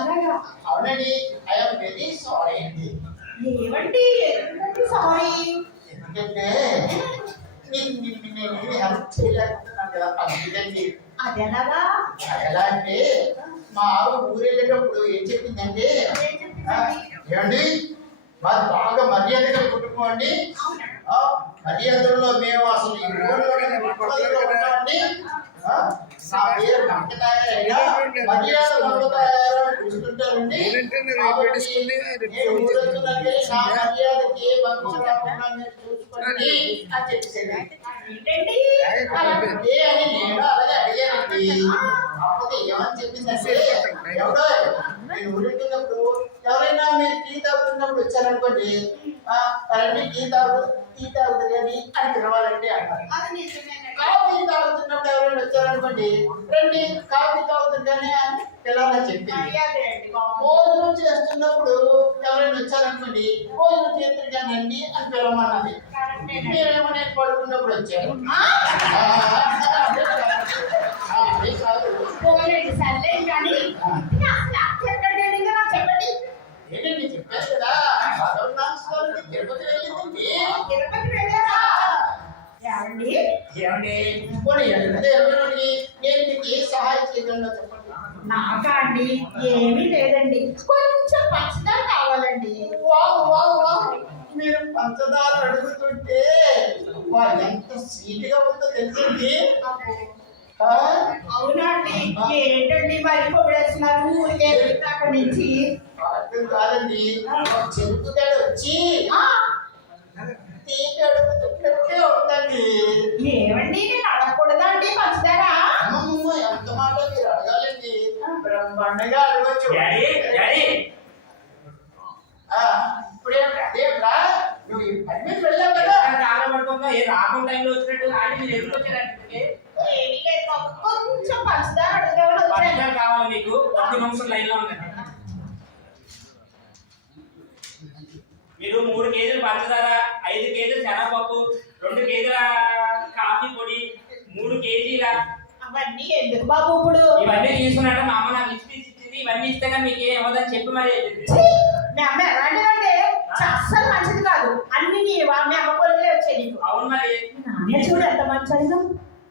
అలాగా. అవునండి. I'm very sorry అండి. ఏమండి ఎందుకంటే సారీ? ఎందుకంటే నేను హెల్ప్ చేయలేకపోతున్నాను కదా, అందుకండి. అది ఎలాగా? ఎలా అంటే మా ఆవిడ ఊరు వెళ్ళేటప్పుడు ఏం చెప్పిందంటే, ఏమండి మాది బాగా మర్యాదగా కుటుంబం అండి. మర్యాదల్లో మేము అసలు ఈ ఊళ్ళో ఉంటామండి. నా పేరు వెంకటాయ, మర్యాద మంగతాయారని పిలుస్తుంటారండి. నేను ఊరెళ్తున్నానండి, నా మర్యాదకి ఏ భంగం రాకుండా మీరు చూసుకోండి అని చెప్పేసాడు. అంటే అని నేను అలాగే అడిగానండి. కాకపోతే ఏమని చెప్పిందంటే, ఎవడో నేను ఊరెళ్తున్నప్పుడు ఎవరైనా మీరు టీ తాగుతున్నప్పుడు వచ్చారనుకోండి, రండి టీ తాగుతుంది అని పిలవాలండి అంటారు. కాఫీ తాగుతున్నప్పుడు ఎవరైనా వచ్చారనుకోండి, రండి కాఫీ తాగుతుంటేనే అని పిలవాలని చెప్పింది. భోజనం చేస్తున్నప్పుడు ఎవరైనా వచ్చారనుకోండి, భోజనం చేస్తుంటానండి అని పిలవమన్నది. మీరేమో నేను పడుకున్నప్పుడు వచ్చారు. ఏంటండి చెప్పారు కదా, తిరుపతి వెళ్ళిందండి. ఏమండి పోనీ నేను మీకు ఏ సహాయం చేయగలను చెప్పండి. నాకా అండి ఏమీ లేదండి, కొంచెం పంచదార కావాలండి. మీరు పంచదార అడుగుతుంటే ఎంత స్వీట్ గా ఉందో తెలిసింది. అవునా అండి? ఏంటండి మరి పొగిడేస్తున్నారు ఊరికే అక్కడి నుంచి? అర్థం కాదండి, చెరుకుగాడు వచ్చి తీపి అడుగుతున్నట్టే ఉందండి. ఏమండి నేను అడగకూడదా అండి పంచదార? ఎంత మాట మీరు అడగాలండి, బ్రహ్మాండంగా అడగచ్చు. ఇప్పుడేమిట్రా నువ్వు ఈ పని మీద వెళ్ళావు కదా, రాకుండా టైంలో వచ్చినట్టు కానీ మీరు ఎందుకు వచ్చారంటే కొంచెం పంచదార అడగడం కావాలి మీకు. 1 నిమిషం లైన్ లో ఉండండి. మీరు 3 కేజీలు పంచదార, 5 కేజీలు శనగపప్పు, 2 కేజీల కాఫీ పొడి, 3 కేజీల అవన్నీ ఎందుకు బాబు ఇప్పుడు? ఇవన్నీ తీసుకున్నట్టు మా అమ్మ నాకు లిస్ట్ ఇచ్చింది. ఇవన్నీ ఇస్తే కానీ మీకు ఏమవుతుందని చెప్పి మరి మీ అమ్మ ఎలాంటిదంటే అస్సలు మంచిది కాదు. అన్ని మీ అమ్మ పొరుగులే వచ్చాయి నీకు. అవును మరి. చూడు ఎంత మంచి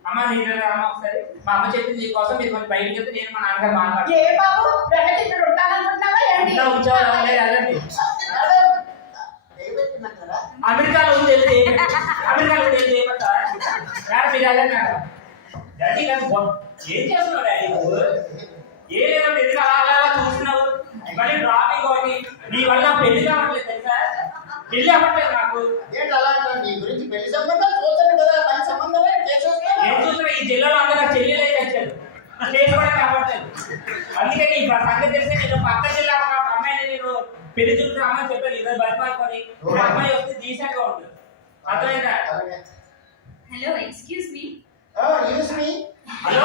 అమ్మ నీకు ఒకసారి మా అమ్మ చెప్పింది నీకోసం మీరు కొంచెం బయటకి వెళ్తే నేను మా నాన్నగారు మాట్లాడు. ఏ బాబు ఇక్కడ ఉంటాననుకుంటున్నావా ఏంటి? అమెరికాలో ఉంది అమెరికాలో ఉంది డాడీ కాదు ఏం చేస్తున్నావు డాడీ నువ్వు? ఏ లేదంటే ఎందుకు అలా చూస్తున్నావు? మళ్ళీ డ్రాపింగ్ ఒకటి నీ వల్ల పెళ్లి కావట్లేదు తెలుసా? పెళ్లి అవ్వట్లేదు నాకు. నీ గురించి పెళ్లి సంబంధాలు చూస్తాను కదా, మంచి సంబంధాలే ఏం చూస్తున్నా? ఈ జిల్లాలో అందరూ చెల్లెలే చచ్చారు, చేసుకోవడానికి అవ్వట్లేదు. అందుకని ఈ సంగతి తెలిసి నేను పక్క జిల్లా ఒక అమ్మాయిని నేను పెళ్లి చూస్తున్నామని చెప్పాను. ఇద్దరు బతిమాలుకొని అమ్మాయి వస్తే డీసెంట్ గా ఉంటుంది. అర్థమైందా? Hello, excuse me. యూస్ మీ. హలో